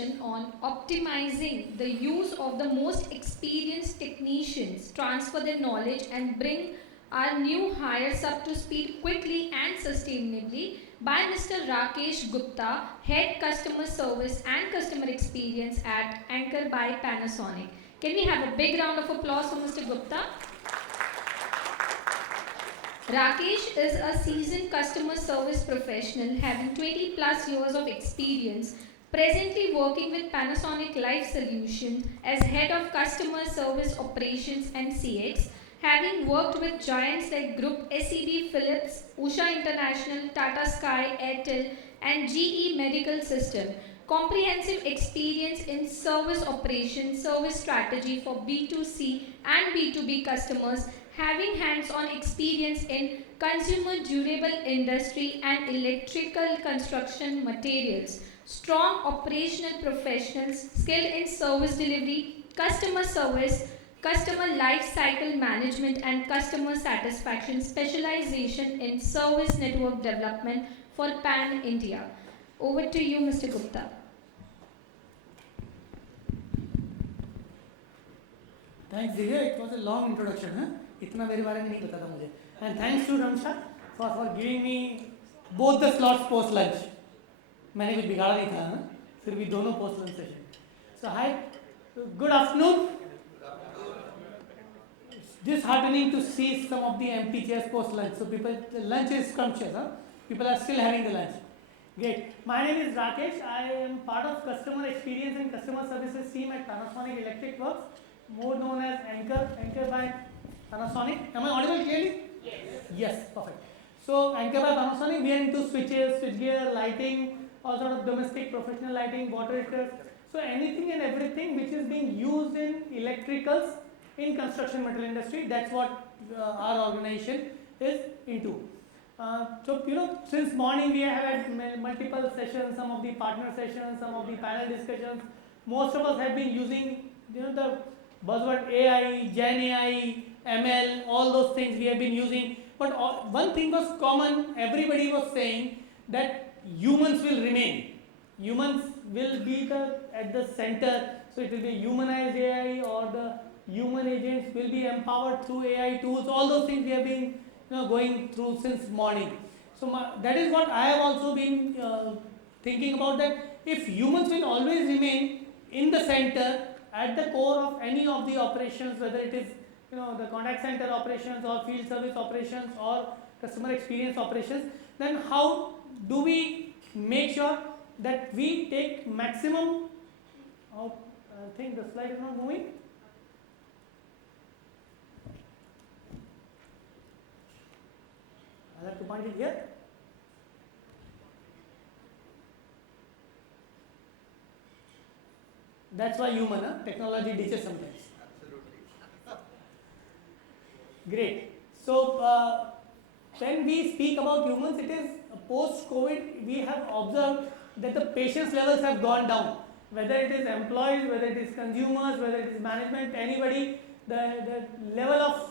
session on optimizing the use of the most experienced technicians, transfer their knowledge, and bring our new hires up to speed quickly and sustainably by Mr. Rakesh Gupta, Head Customer Service and Customer Experience at Anchor by Panasonic. Can we have a big round of applause for Mr. Gupta? Rakesh is a seasoned customer service professional having 20 plus years of experience, presently working with Panasonic Life Solutions as head of customer service operations and CX, having worked with giants like Group SEB Philips, Usha International, Tata Sky, Airtel, and GE Medical System. Comprehensive experience in service operations, service strategy for B2C and B2B customers, having hands-on experience in consumer durable industry and electrical construction materials, strong operational professionals skilled in service delivery, customer service, customer life cycle management and customer satisfaction, specialization in service network development for Pan India. Over to you, Mr. Gupta. Thanks, Divya. It was a long introduction. Huh? इतना मेरे बारे में नहीं पता था मुझे. And thanks to Ramsha for giving me both the slots post lunch. मैंने कुछ बिगाड़ा नहीं था, हाँ? फिर भी दोनों post lunch session. So hi, good afternoon. Disheartening to see some of the empty chairs post lunch. So people, the lunch is scrumptious. Huh? People are still having the lunch. Great. My name is Rakesh. I am part of customer experience and customer services team at Panasonic Electric Works, more known as Anchor by Panasonic. Am I audible clearly? Yes. Yes, perfect. So Anchor by Panasonic, we are into switches, switchgear, lighting, all sort of domestic, professional lighting, water heaters. So anything and everything which is being used in electricals in construction material industry, that's what our organization is into. So since morning we have had multiple sessions, some of the partner sessions, some of the panel discussions. Most of us have been using the buzzword AI, Gen AI, ML, all those things we have been using. But one thing was common, everybody was saying that humans will remain. Humans will be at the center, so it will be humanized AI, or the human agents will be empowered through AI tools. All those things we have been going through since morning. So that is what I have also been thinking about, that if humans will always remain in the center, at the core of any of the operations, whether it is the contact center operations or field service operations or customer experience operations, then how do we make sure that we take maximum of, I think the slide is not moving. I have to point it here. That's why human, technology ditches sometimes. Absolutely. Great. So when we speak about humans, it is post-COVID, we have observed that the patience levels have gone down. Whether it is employees, whether it is consumers, whether it is management, anybody, the level of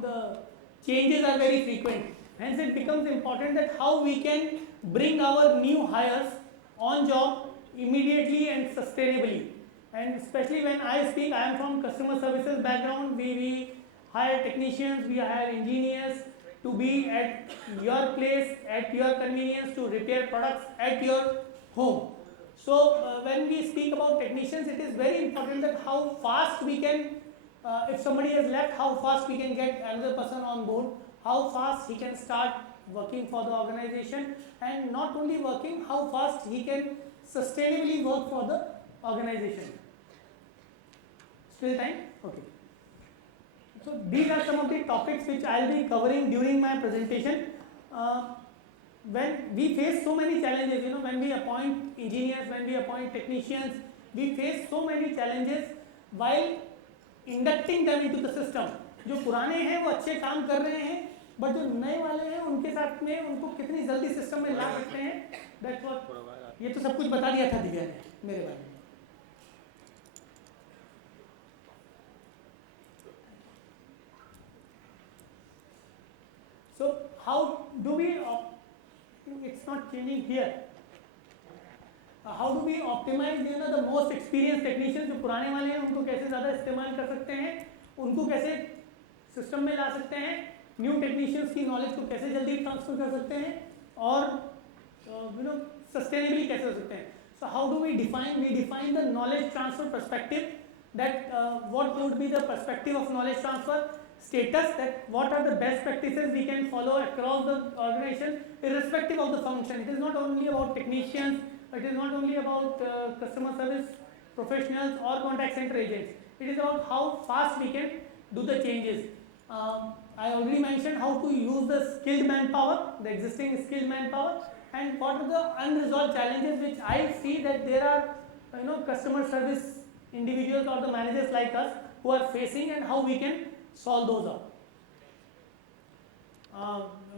the changes are very frequent. Hence it becomes important that how we can bring our new hires on job immediately and sustainably. And especially when I speak, I am from customer services background. We hire technicians, we hire engineers to be at your place, at your convenience, to repair products at your home. So when we speak about technicians, it is very important that how fast we can, if somebody has left, how fast we can get another person on board, how fast he can start working for the organization, and not only working, how fast he can sustainably work for the organization. Still time? Okay. So these are some of the topics which I will be covering during my presentation. When we face so many challenges, when we appoint engineers, when we appoint technicians, we face so many challenges while inducting them into the system. जो पुराने हैं वो अच्छे काम कर रहे हैं, but जो नए वाले हैं उनके साथ में उनको कितनी जल्दी सिस्टम में ला सकते हैं, दैट्स व्हाट, ये तो सब कुछ बता दिया था दिव्या ने मेरे बारे में. So how do we, it's not changing here. How do we optimise the most experience technician, जो पुराने वाले हैं उनको कैसे ज़्यादा इस्तेमाल कर सकते हैं, उनको कैसे सिस्टम में ला सकते हैं, न्यू टेक्नीशियंस की नॉलेज को कैसे जल्दी ट्रांसफर कर सकते हैं, और सस्टेनेबली कैसे हो सकते हैं. So how do we define the knowledge transfer perspective, that what would be the perspective of knowledge transfer, status, that what are the best practices we can follow across the organization irrespective of the function. It is not only about technicians, it is not only about customer service professionals or contact center agents. It is about how fast we can do the changes. I already mentioned how to use the skilled manpower, the existing skilled manpower, and what are the unresolved challenges which I see that there are customer service individuals or the managers like us who are facing, and how we can solve those up.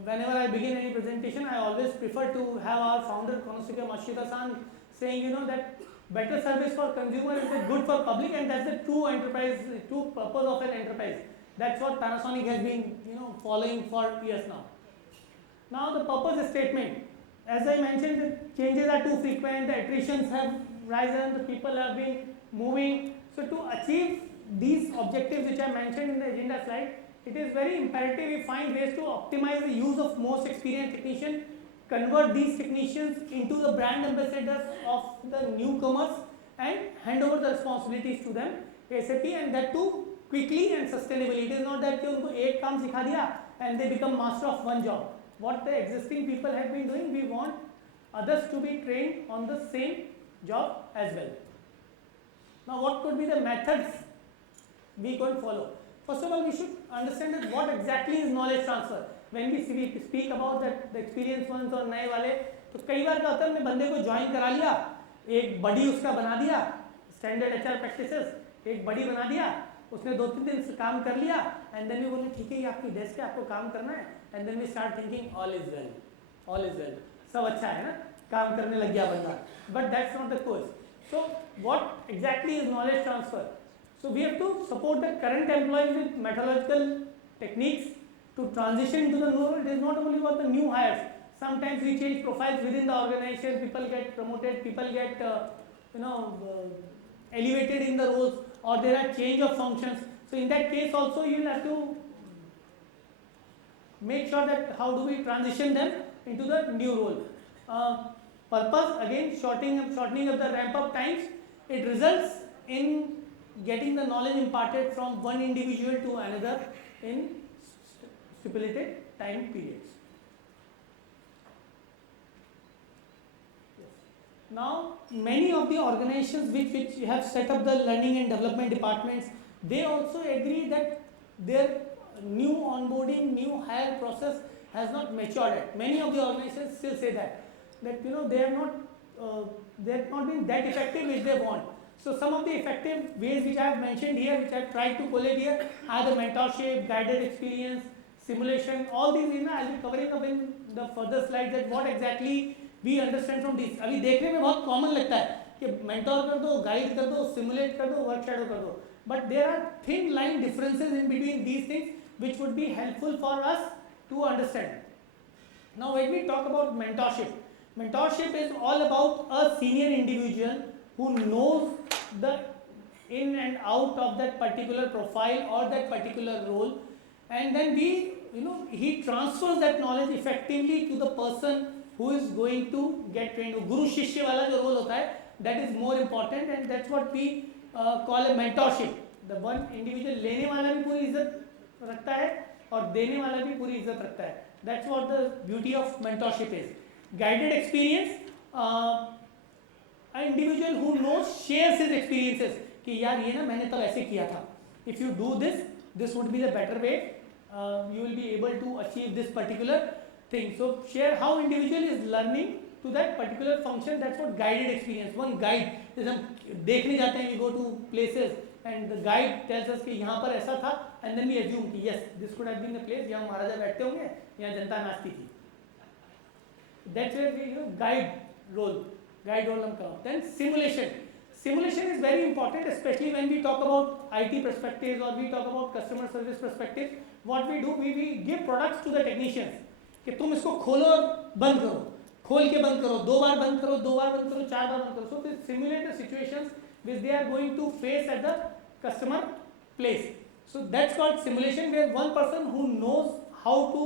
Whenever I begin any presentation, I always prefer to have our founder Konosuke Mashita-san saying that better service for consumer is good for public, and that's the true purpose of an enterprise. That's what Panasonic has been following for years now. Now the purpose statement. As I mentioned, the changes are too frequent, the attritions have risen, the people have been moving. So to achieve these objectives which I mentioned in the agenda slide, it is very imperative we find ways to optimize the use of most experienced technicians, convert these technicians into the brand ambassadors of the newcomers, and hand over the responsibilities to them ASAP, and that too quickly and sustainably. It is not that unko ek kaam sikha diya and they become master of one job. What the existing people have been doing, we want others to be trained on the same job as well. Now what could be the methods we could follow? First of all, we should understand that what exactly is knowledge transfer. When we speak about that the experienced ones और नए वाले, तो कई बार क्या होता है, हमने बंदे को ज्वाइन करा लिया, एक बडी उसका बना दिया, स्टैंडर्ड HR प्रैक्टिसेस, एक बडी बना दिया, उसने 2-3 दिन काम कर लिया, एंड देन वी बोले ठीक है ये आपकी डेस्क है, आपको काम करना है, and then we start thinking all is well, सब अच्छा है ना, काम करने लग गया बंदा. But that's not the course. So what exactly is knowledge transfer? So we have to support the current employees with methodological techniques to transition into the new role. It is not only about the new hires. Sometimes we change profiles within the organization. People get promoted. People get elevated in the roles, or there are change of functions. So in that case also you will have to make sure that how do we transition them into the new role. Purpose again, shortening of the ramp up times. It results in getting the knowledge imparted from one individual to another in stipulated time periods. Now many of the organizations which have set up the learning and development departments, they also agree that their new onboarding, new hire process has not matured yet. Many of the organizations still say that they have not been that effective which they want. So some of the effective ways which I have mentioned here, which I have tried to collate here, are the mentorship, guided experience, simulation. All these I will be covering up in the further slides that what exactly we understand from these. अभी देखने में बहुत common लगता है कि mentor कर दो, guide कर दो, simulate कर दो, work shadow कर दो. But there are thin line differences in between these things which would be helpful for us to understand. Now when we talk about mentorship is all about a senior individual who knows the in and out of that particular profile or that particular role, and then he transfers that knowledge effectively to the person who is going to get trained. Guru shishya wala jo role hota hai, that is more important, and that's what we call a mentorship. The one individual लेने वाला भी पूरी इज्जत रखता है और देने वाला भी पूरी इज्जत रखता है. That's what the beauty of mentorship is. Guided experience, an individual who knows shares his experiences कि यार ये ना मैंने तब ऐसे किया था. If you do this would be the better way. You will be able to achieve this particular thing. So share how individual is learning to that particular function. That's what guided experience. One guide is हम देखने जाते हैं, we go to places and the guide tells us कि यहाँ पर ऐसा था, and then we assume कि yes, this could have been the place यहाँ महाराजा बैठते होंगे, यहाँ जनता नाचती थी. That's where we guide role हम करो. Then simulation is very important, especially when we talk about IT perspectives or we talk about customer service perspectives. What we do, we give products to the technicians कि तुम इसको खोलो और बंद करो, खोल के बंद करो, 2 बार बंद करो, 2 बार बंद करो, 4 बार बंद करो. So they simulate the situations which they are going to face at the customer place. So that's called simulation, where one person who knows how to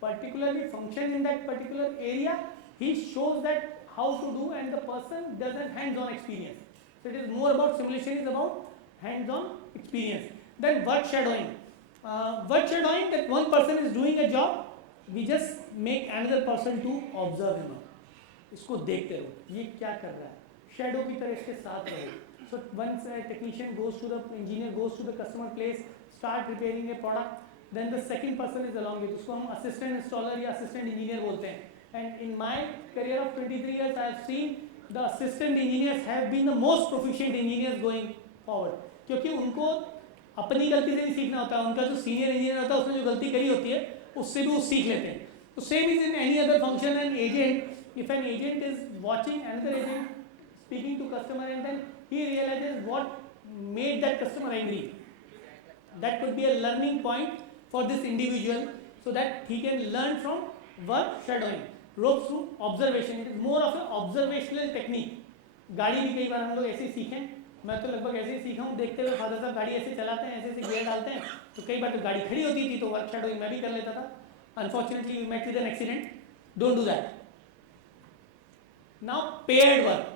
particularly function in that particular area, he shows that how to do, and the person doesn't hands-on experience. So it is more about simulation, is about hands-on experience. Then work shadowing. Work shadowing, that one person is doing a job, we just make another person to observe him. इसको देखते रहो, ये क्या कर रहा है, shadow की तरह इसके साथ रहो. So once a technician goes to the engineer goes to the customer place, start repairing a product, then the second person is along with, उसको हम assistant installer या assistant engineer बोलते हैं. And in my career of 23 years, I have seen the assistant engineers have been the most proficient engineers going forward, क्योंकि उनको अपनी गलती से नहीं सीखना होता है, उनका जो सीनियर इंजीनियर होता है उसने जो गलती करी होती है उससे भी वो सीख लेते हैं. तो same is in any other function. And agent, if an agent is watching another agent speaking to customer and then he realizes what made that customer angry, that could be a learning point for this individual, so that he can learn from work shadowing. Ropes through observation, it is more of an observational technique. गाड़ी भी कई बार हम लोग ऐसे ही सीखें, मैं तो लगभग ऐसे ही सीखा हूँ, देखते हुए फादर साहब गाड़ी ऐसे चलाते हैं, ऐसे ऐसे गियर डालते हैं, तो कई बार तो गाड़ी खड़ी होती थी तो वर्क शैडोइंग मैं भी कर लेता था. Unfortunately we met with an accident. Don't do that. Now paired work.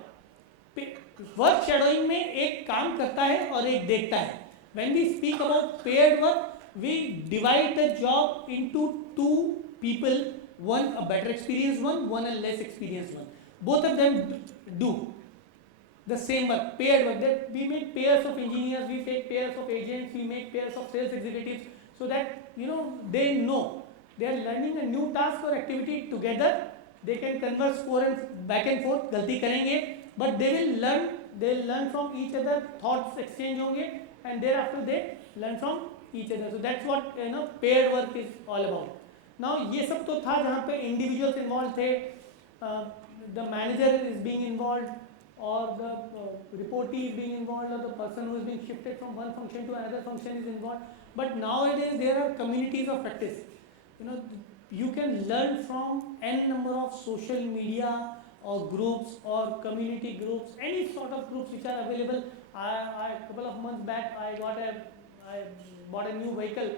Work shadowing में एक काम करता है और एक देखता है. When we speak about paired work, we divide the job into 2 people, one a better experienced one a less experienced one. Both of them do the same work, paired work. That we make pairs of engineers, we take pairs of agents, we make pairs of sales executives, so that they know they are learning a new task or activity together. They can converse back and forth. गलती करेंगे, but they will learn from each other. Thoughts exchange होंगे, and thereafter they learn from each other. So that's what paired work is all about. Now ये सब तो था जहाँ पे individuals involved थे, the manager is being involved, or the reportee is being involved, or the person who is being shifted from one function to another function is involved. But nowadays there are communities of practice. You can learn from n number of social media or groups or community groups, any sort of groups which are available. A couple of months back I bought a new vehicle,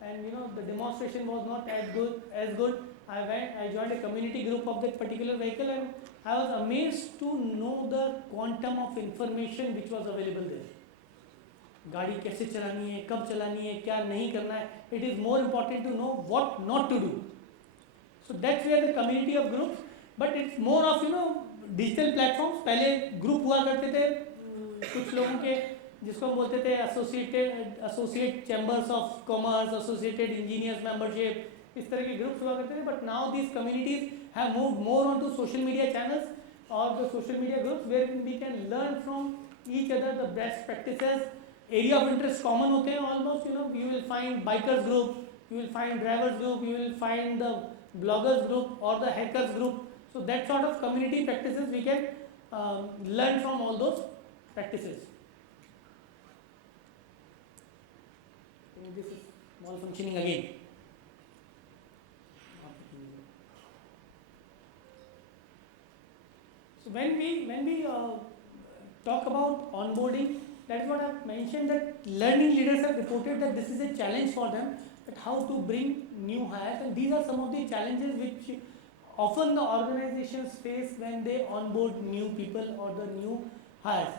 and the demonstration was not as good. I joined a community group of that particular vehicle, and I was amazed to know the quantum of information which was available there. गाड़ी कैसे चलानी है, कब चलानी है, क्या नहीं करना है. It is more important to know what not to do. So that's where the community of groups, but it's more of digital platforms. पहले group हुआ करते थे कुछ लोगों के, जिसको हम बोलते थे associate chambers of commerce, associated engineers membership, इस तरह के ग्रुप्स हुआ करते थे. But now these communities have moved more on to social media channels और the social media groups, where we can learn from each other the best practices. Area of interest common होते हैं almost. You will find bikers group, you will find drivers group, you will find the bloggers group और the hackers group. So that sort of community practices we can learn from all those practices. This is malfunctioning again. So when we talk about onboarding, that is what I have mentioned, that learning leaders have reported that this is a challenge for them, that how to bring new hires, and these are some of the challenges which often the organizations face when they onboard new people or the new hires.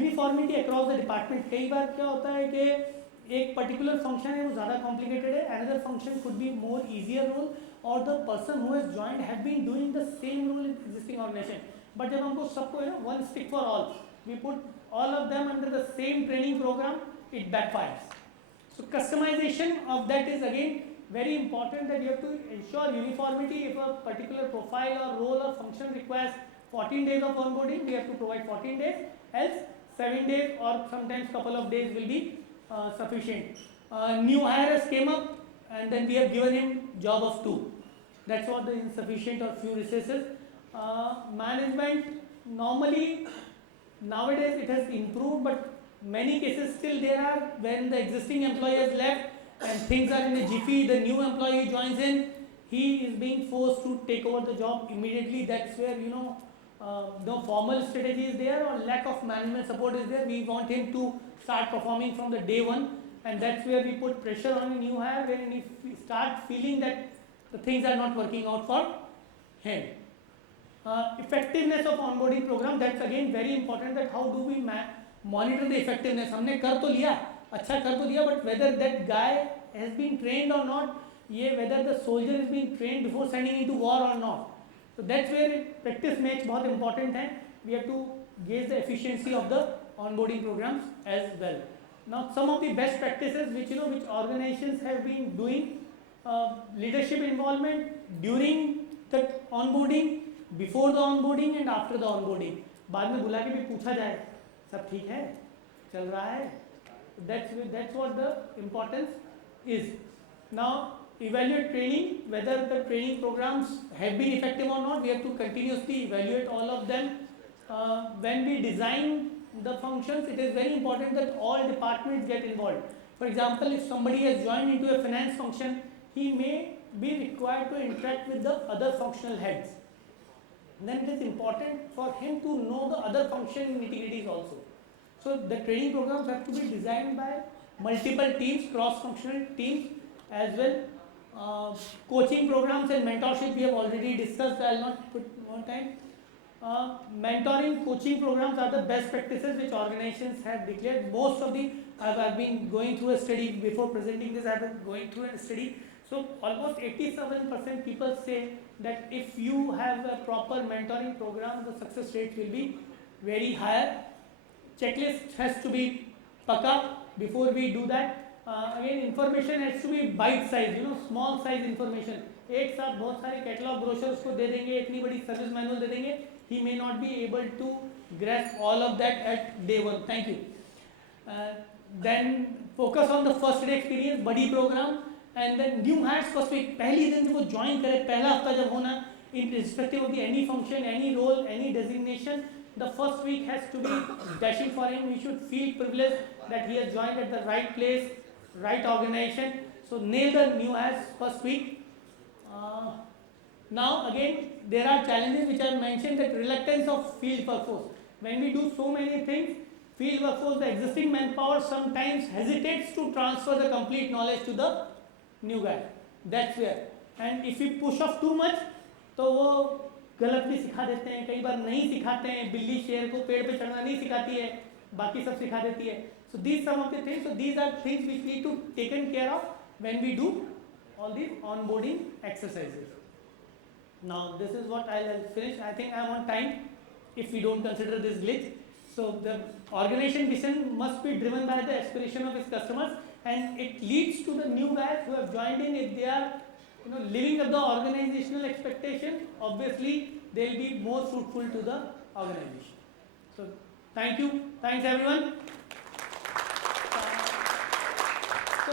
Uniformity across the department. कई बार क्या होता है कि एक particular function है वो ज़्यादा complicated है, another function could be more easier role, और the person who has joined have been doing the same role in existing organisation. But जब हमको सबको one stick for all, we put all of them under the same training program, it backfires. So customization of that is again very important, that you have to ensure uniformity. If a particular profile or role or function requires 14 days of onboarding, we have to provide 14 days, else 7 days or sometimes couple of days will be sufficient. New hires came up and then we have given him job of 2. That's what the insufficient or few resources. Management, normally nowadays it has improved, but many cases still there are when the existing employee has left and things are in a jiffy, the new employee joins in, he is being forced to take over the job immediately. That's where no formal strategy is there or lack of management support is there. We want him to start performing from the day one, and that's where we put pressure on a new hire when he start feeling that the things are not working out for him. Effectiveness of onboarding program, that's again very important, that how do we monitor the effectiveness. हमने कर तो लिया, अच्छा कर तो दिया, but whether that guy has been trained or not, ये whether the soldier is being trained before sending into war or not. So that's where practice makes बहुत important है. We have to gauge the efficiency of the onboarding programs as well. Now some of the best practices which which organizations have been doing, leadership involvement during the onboarding, before the onboarding and after the onboarding. बाद में बुला के भी पूछा जाए सब ठीक है, चल रहा है. That's what the importance is. Now evaluate training, whether the training programs have been effective or not. We have to continuously evaluate all of them. When we design the functions, it is very important that all departments get involved. For example, if somebody has joined into a finance function, he may be required to interact with the other functional heads. Then it is important for him to know the other function nitty-gritties also. So the training programs have to be designed by multiple teams, cross-functional teams as well. Coaching programs and mentorship we have already discussed. I will not put more time. Mentoring, coaching programs are the best practices which organizations have declared. Most of the, I've been going through a study before presenting this. I've been going through a study. So almost 87% people say that if you have a proper mentoring program, the success rate will be very higher. Checklist has to be paka before we do that. Again, information has to be bite size, small size information. एक साथ बहुत सारे catalogue brochure उसको दे देंगे, इतनी बड़ी service manual दे देंगे, he may not be able to grasp all of that at day one. Thank you. Then focus on the first day experience, buddy program. And then new hires first week, पहली दिन जब वो join करे, पहला हफ्ता जब होना, irrespective of the any function, any role, any designation, the first week has to be dashing for him. He should feel privileged that he has joined at the right place, right organization. So nail the new hires first week. Now again, there are challenges which I mentioned, that reluctance of field workforce. When we do so many things, field workforce, the existing manpower sometimes hesitates to transfer the complete knowledge to the new guy. That's where. And if we push off too much, तो वो गलत भी सिखा देते हैं, कई बार नहीं सिखाते हैं. बिल्ली शेर को पेड़ पे चढ़ना नहीं सिखाती है, बाकी सब सिखा देती है. So these some of the things. So these are things which need to taken care of when we do all these onboarding exercises. Now this is what I'll finish. I think I'm on time if we don't consider this glitch. So the organization vision must be driven by the aspiration of its customers, and it leads to the new guys who have joined in. If they are living up the organizational expectation, obviously they will be more fruitful to the organization. So thank you. Thanks everyone. So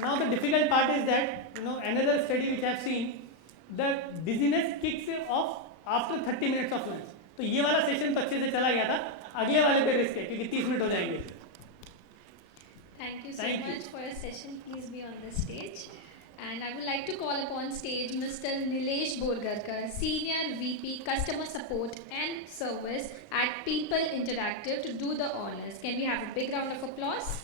now the difficult part is that another study which I have seen, the dizziness kicks off after 30 minutes of lunch. तो ये वाला session तो अच्छे से चला गया था, अगले वाले पे रिस्क है क्योंकि 30 मिनट हो जाएंगे. Thank you so much for your session. Please be on the stage. And I would like to call upon stage Mr. Nilesh Borgarkar, Senior VP Customer Support and Service at People Interactive, to do the honors. Can we have a big round of applause?